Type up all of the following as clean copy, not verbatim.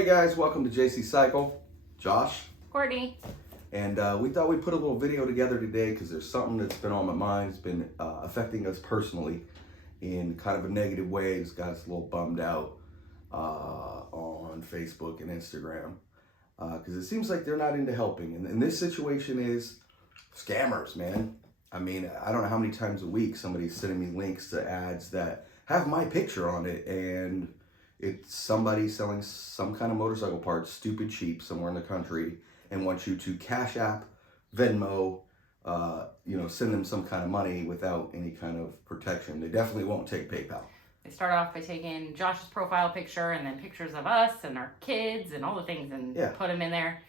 Hey guys, welcome to JC Cycle. Josh. Courtney. And we thought we'd put a little video together today because there's something that's been on my mind. It's been affecting us personally in kind of a negative way. It's got us a little bummed out on Facebook and Instagram because it seems like they're not into helping. And this situation is scammers, man. I mean, I don't know how many times a week somebody's sending me links to ads that have my picture on it, and it's somebody selling some kind of motorcycle parts, stupid cheap, somewhere in the country, and wants you to Cash App, Venmo, send them some kind of money without any kind of protection. They definitely won't take PayPal. They start off by taking Josh's profile picture and then pictures of us and our kids and all the things and put them in there.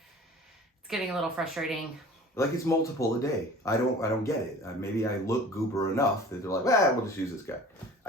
It's getting a little frustrating. Like it's multiple a day. I don't get it. Maybe I look goober enough that they're like, we'll just use this guy.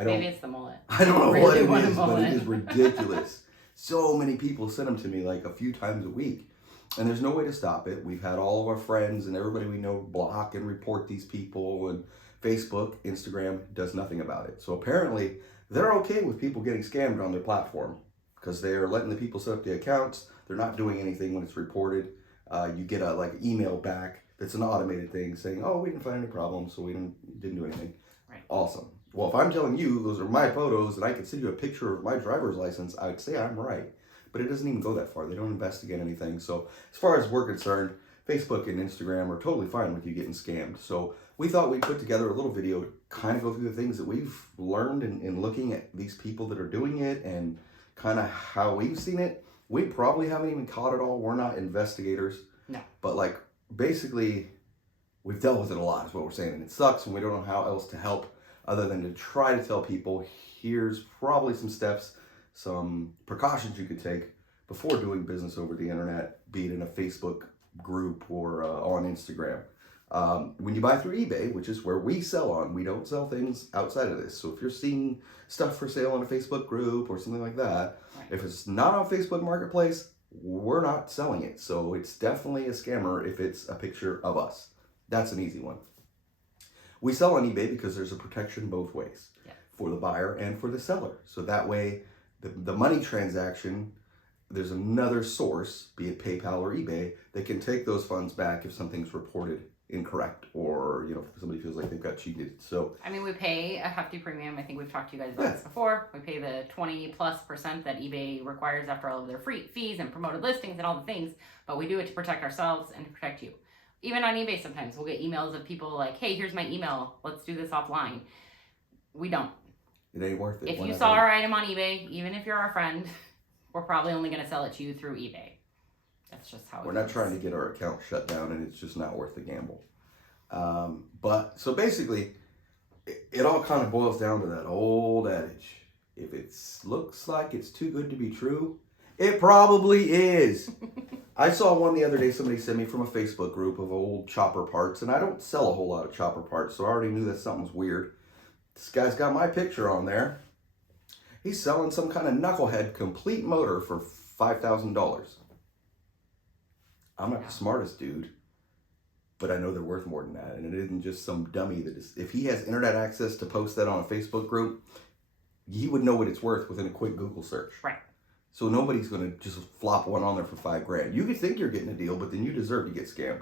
Maybe it's the mullet. I don't know what it is, but it is ridiculous. So many people send them to me like a few times a week, and there's no way to stop it. We've had all of our friends and everybody we know block and report these people, and Facebook, Instagram does nothing about it. So apparently they're okay with people getting scammed on their platform because they're letting the people set up the accounts. They're not doing anything when it's reported. You get a email back that's an automated thing saying, "Oh, we didn't find any problems, so we didn't do anything." Right. Awesome. Well, if I'm telling you those are my photos and I can send you a picture of my driver's license, I would say I'm right. But it doesn't even go that far. They don't investigate anything. So as far as we're concerned, Facebook and Instagram are totally fine with you getting scammed. So we thought we'd put together a little video to kind of go through the things that we've learned in looking at these people that are doing it and kind of how we've seen it. We probably haven't even caught it all. We're not investigators. No. But basically, we've dealt with it a lot is what we're saying. And it sucks and we don't know how else to help other than to try to tell people, here's probably some steps, some precautions you could take before doing business over the internet, be it in a Facebook group or on Instagram. When you buy through eBay, which is where we sell on, we don't sell things outside of this. So if you're seeing stuff for sale on a Facebook group or something like that, if it's not on Facebook Marketplace, we're not selling it. So it's definitely a scammer if it's a picture of us. That's an easy one. We sell on eBay because there's a protection both ways for the buyer and for the seller. So that way, the money transaction, there's another source, be it PayPal or eBay, that can take those funds back if something's reported incorrect or, if somebody feels like they've got cheated. So, I mean, we pay a hefty premium. I think we've talked to you guys about this before. We pay the 20+% that eBay requires after all of their free fees and promoted listings and all the things, but we do it to protect ourselves and to protect you. Even on eBay sometimes we'll get emails of people like, hey, here's my email, let's do this offline. We don't. It ain't worth it. If you saw our item on eBay, even if you're our friend, we're probably only going to sell it to you through eBay. That's just how it We're not trying to get our account shut down, and it's just not worth the gamble. But so basically, it all kind of boils down to that old adage. If it looks like it's too good to be true, it probably is. I saw one the other day somebody sent me from a Facebook group of old chopper parts, and I don't sell a whole lot of chopper parts, so I already knew that something's weird. This guy's got my picture on there. He's selling some kind of knucklehead complete motor for $5,000. I'm not the smartest dude, but I know they're worth more than that, and it isn't just some dummy that is. If he has internet access to post that on a Facebook group, he would know what it's worth within a quick Google search. Right. So nobody's going to just flop one on there for $5,000. You could think you're getting a deal, but then you deserve to get scammed.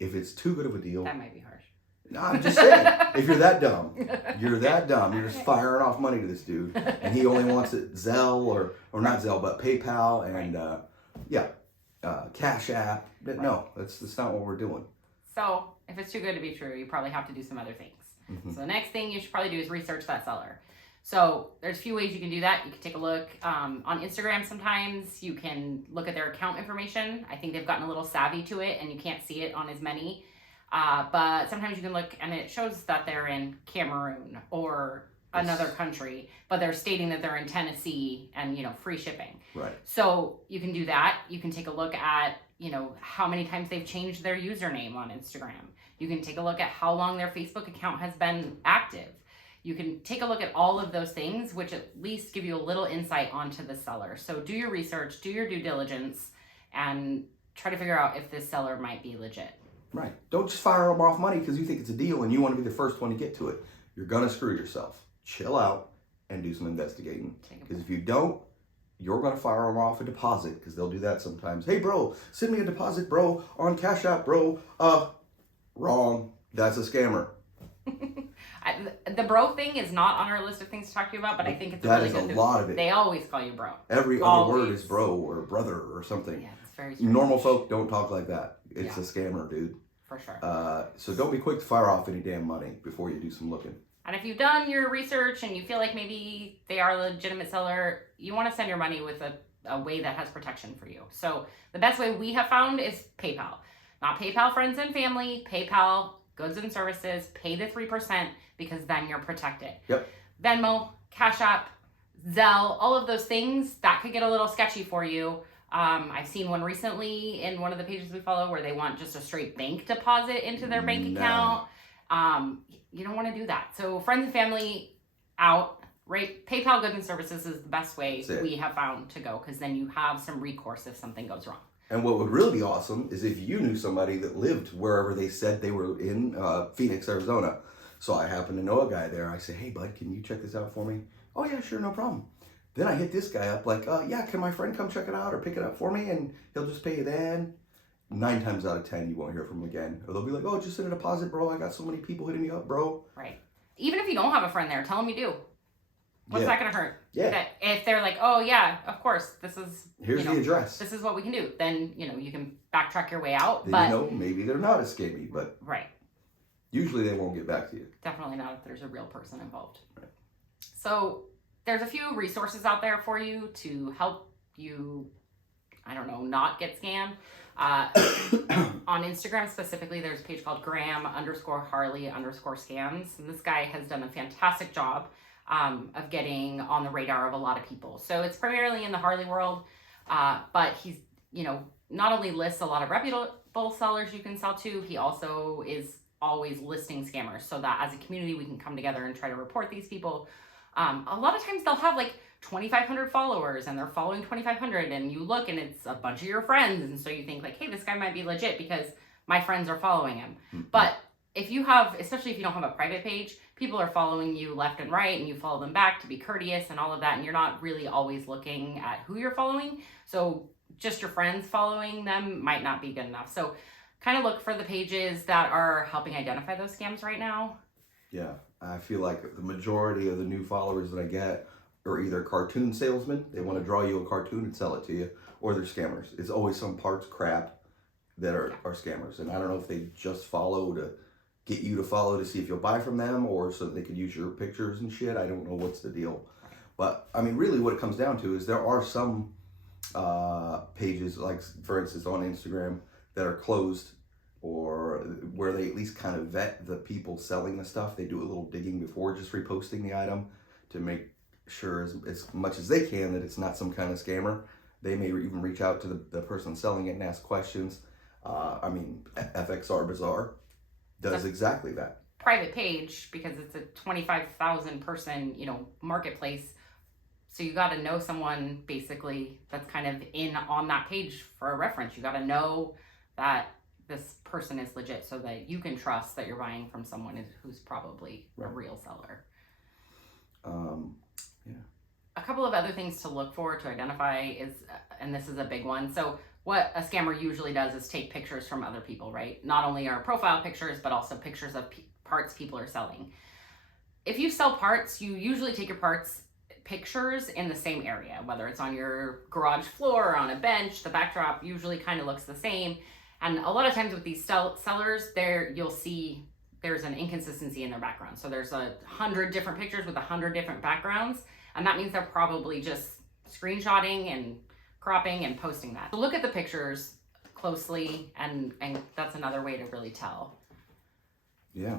If it's too good of a deal. That might be harsh. No, I'm just saying. If you're that dumb, you're just firing off money to this dude, and he only wants it Zelle or not Zelle, but PayPal and Cash App. No, that's not what we're doing. So if it's too good to be true, you probably have to do some other things. Mm-hmm. So the next thing you should probably do is research that seller. So there's a few ways you can do that. You can take a look on Instagram. Sometimes you can look at their account information. I think they've gotten a little savvy to it and you can't see it on as many. But sometimes you can look and it shows that they're in Cameroon or another country, but they're stating that they're in Tennessee and, free shipping. Right. So you can do that. You can take a look at, how many times they've changed their username on Instagram. You can take a look at how long their Facebook account has been active. You can take a look at all of those things, which at least give you a little insight onto the seller. So do your research, do your due diligence, and try to figure out if this seller might be legit. Right. Don't just fire them off money because you think it's a deal and you want to be the first one to get to it. You're going to screw yourself. Chill out and do some investigating. Because if you don't, you're going to fire them off a deposit, because they'll do that sometimes. Hey, bro, send me a deposit, bro, on Cash App, bro. Wrong. That's a scammer. The bro thing is not on our list of things to talk to you about, but I think it's a really good thing. That is a lot of it. They always call you bro. Every other word is bro or brother or something. Yeah, it's very strange. Normal folk don't talk like that. It's a scammer, dude. For sure. So don't be quick to fire off any damn money before you do some looking. And if you've done your research and you feel like maybe they are a legitimate seller, you want to send your money with a way that has protection for you. So the best way we have found is PayPal. Not PayPal friends and family, PayPal goods and services, pay the 3% because then you're protected. Yep. Venmo, Cash App, Zelle, all of those things, that could get a little sketchy for you. I've seen one recently in one of the pages we follow where they want just a straight bank deposit into their bank account. You don't want to do that. So friends and family out, right? PayPal goods and services is the best way we have found to go, because then you have some recourse if something goes wrong. And what would really be awesome is if you knew somebody that lived wherever they said they were in, Phoenix, Arizona. So I happen to know a guy there. I say, hey, bud, can you check this out for me? Oh, yeah, sure, no problem. Then I hit this guy up like, yeah, can my friend come check it out or pick it up for me? And he'll just pay you then. 9 times out of 10, you won't hear from him again. Or they'll be like, oh, just send a deposit, bro. I got so many people hitting me up, bro. Right. Even if you don't have a friend there, tell them you do. What's that going to hurt? Yeah. That if they're like, oh, yeah, of course, this is... Here's the address. This is what we can do. Then, you can backtrack your way out. Then, maybe they're not as scammy, but... Right. Usually they won't get back to you. Definitely not if there's a real person involved. Right. So there's a few resources out there for you to help you, not get scammed. On Instagram specifically, there's a page called Graham_Harley_scams. And this guy has done a fantastic job of getting on the radar of a lot of people. So it's primarily in the Harley world, but he's, not only lists a lot of reputable sellers you can sell to, he also is always listing scammers, so that as a community we can come together and try to report these people. A lot of times they'll have like 2,500 followers and they're following 2,500, and you look and it's a bunch of your friends, and so you think like, hey, this guy might be legit because my friends are following him. Mm-hmm. But if you have, especially if you don't have a private page, people are following you left and right, and you follow them back to be courteous and all of that, and you're not really always looking at who you're following. So just your friends following them might not be good enough. So kind of look for the pages that are helping identify those scams right now. Yeah, I feel like the majority of the new followers that I get are either cartoon salesmen. They want to draw you a cartoon and sell it to you, or they're scammers. It's always some parts crap that are scammers. And I don't know if they just follow to get you to follow to see if you'll buy from them, or so that they could use your pictures and shit. I don't know what's the deal. But I mean, really what it comes down to is there are some pages, like for instance on Instagram, that are closed, or where they at least kind of vet the people selling the stuff. They do a little digging before just reposting the item to make sure as much as they can that it's not some kind of scammer. They may even reach out to the person selling it and ask questions. I mean, FXR Bazaar does exactly that. Private page, because it's a 25,000 person, marketplace. So you got to know someone basically that's kind of in on that page for a reference. You got to know that this person is legit, so that you can trust that you're buying from someone who's probably a real seller. Yeah. A couple of other things to look for to identify is, and this is a big one. So what a scammer usually does is take pictures from other people, right? Not only our profile pictures, but also pictures of parts people are selling. If you sell parts, you usually take your parts pictures in the same area, whether it's on your garage floor or on a bench. The backdrop usually kind of looks the same. And a lot of times with these sellers, you'll see there's an inconsistency in their background. So there's 100 different pictures with 100 different backgrounds. And that means they're probably just screenshotting and cropping and posting that. So look at the pictures closely, and that's another way to really tell. Yeah.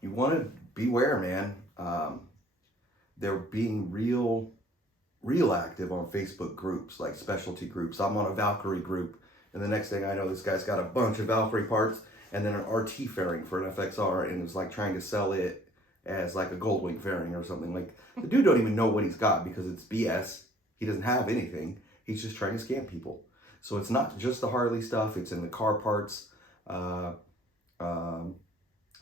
You want to beware, man. They're being real active on Facebook groups, like specialty groups. I'm on a Valkyrie group, and the next thing I know, this guy's got a bunch of Valkyrie parts and then an RT fairing for an FXR, and is like trying to sell it as like a Goldwing fairing or something. Like, the dude don't even know what he's got because it's BS. He doesn't have anything. He's just trying to scam people. So it's not just the Harley stuff. It's in the car parts,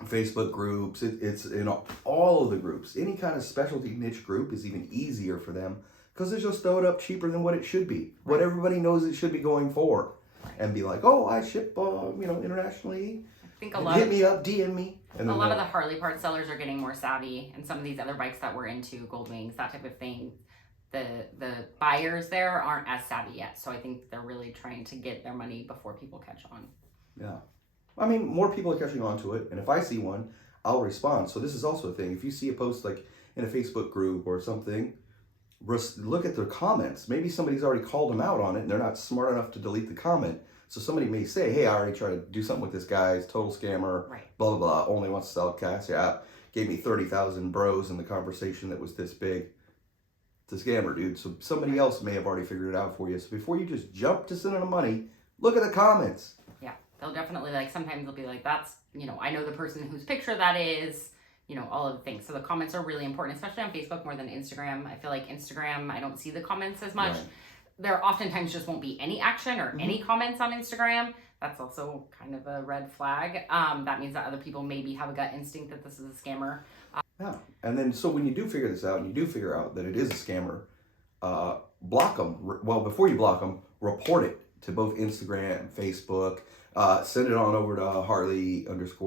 Facebook groups. It's in all of the groups. Any kind of specialty niche group is even easier for them Because they just throw it up cheaper than what it should be, what everybody knows it should be going for, and be like, oh, I ship, internationally. I think a lot hit me up, DM me. And a lot of the Harley parts sellers are getting more savvy, and some of these other bikes that we're into, Gold Wings, that type of thing, the buyers there aren't as savvy yet. So I think they're really trying to get their money before people catch on. Yeah. I mean, more people are catching on to it, and if I see one, I'll respond. So this is also a thing. If you see a post like in a Facebook group or something, look at their comments. Maybe somebody's already called them out on it and they're not smart enough to delete the comment. So somebody may say, hey, I already tried to do something with this guy, he's a total scammer, blah, blah, blah, only wants to sell cash app, gave me 30,000 bros in the conversation that was this big. It's a scammer, dude. So somebody else may have already figured it out for you. So before you just jump to sending them money, look at the comments. Yeah, they'll definitely, sometimes they'll be like, that's, I know the person whose picture that is, all of the things. So the comments are really important, especially on Facebook more than Instagram. I feel like Instagram, I don't see the comments as much. Right. There oftentimes just won't be any action or any comments on Instagram. That's also kind of a red flag. That means that other people maybe have a gut instinct that this is a scammer. Yeah, and then so when you do figure this out and you do figure out that it is a scammer, block them. Well, before you block them, report it to both Instagram, Facebook, send it on over to Harley _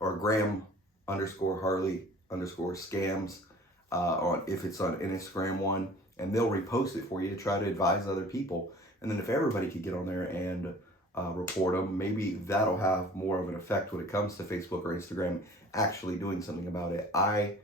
or Graham _ Harley _ scams on if it's on an Instagram one, and they'll repost it for you to try to advise other people. And then if everybody could get on there and report them, maybe that'll have more of an effect when it comes to Facebook or Instagram actually doing something about it. I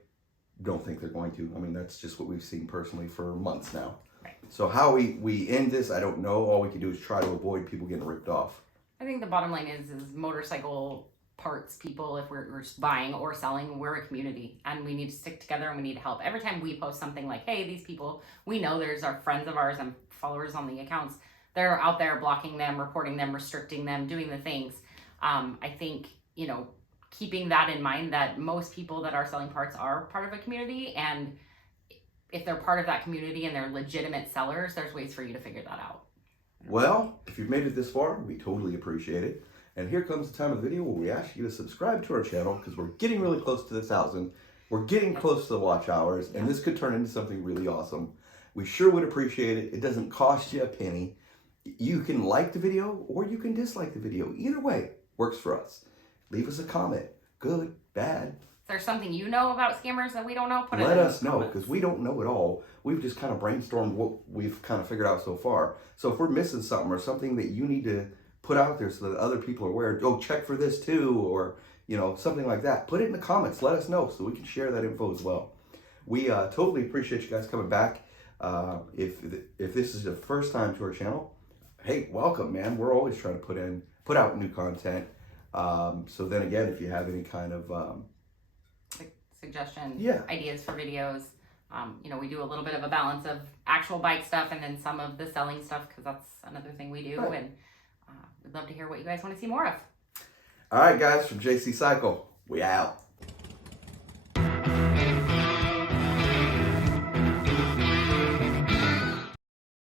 don't think they're going to. I mean, that's just what we've seen personally for months now. Right. So how we end this, I don't know. All we can do is try to avoid people getting ripped off. I think the bottom line is motorcycle parts people, if we're buying or selling, we're a community and we need to stick together and we need to help. Every time we post something like, hey, these people, we know there's our friends of ours and followers on the accounts, they're out there blocking them, reporting them, restricting them, doing the things. I think, keeping that in mind, that most people that are selling parts are part of a community, and if they're part of that community and they're legitimate sellers, there's ways for you to figure that out. Well, if you've made it this far, we totally appreciate it. And here comes the time of the video where we ask you to subscribe to our channel, because we're getting really close to the 1,000. We're getting close to the watch hours, and this could turn into something really awesome. We sure would appreciate it. It doesn't cost you a penny. You can like the video or you can dislike the video. Either way works for us. Leave us a comment. Good, bad. Is there something you know about scammers that we don't know? Let us know, because we don't know it all. We've just kind of brainstormed what we've kind of figured out so far. So if we're missing something or something that you need to put out there so that other people are aware, oh, check for this too, or something like that, put it in the comments. Let us know so we can share that info as well. We totally appreciate you guys coming back. If this is the first time to our channel, hey, welcome, man. We're always trying to put out new content. So then again, if you have any kind of suggestions, ideas for videos, we do a little bit of a balance of actual bike stuff and then some of the selling stuff, because that's another thing we do. Right. And we'd love to hear what you guys want to see more of. All right, guys, from JC Cycle, we out.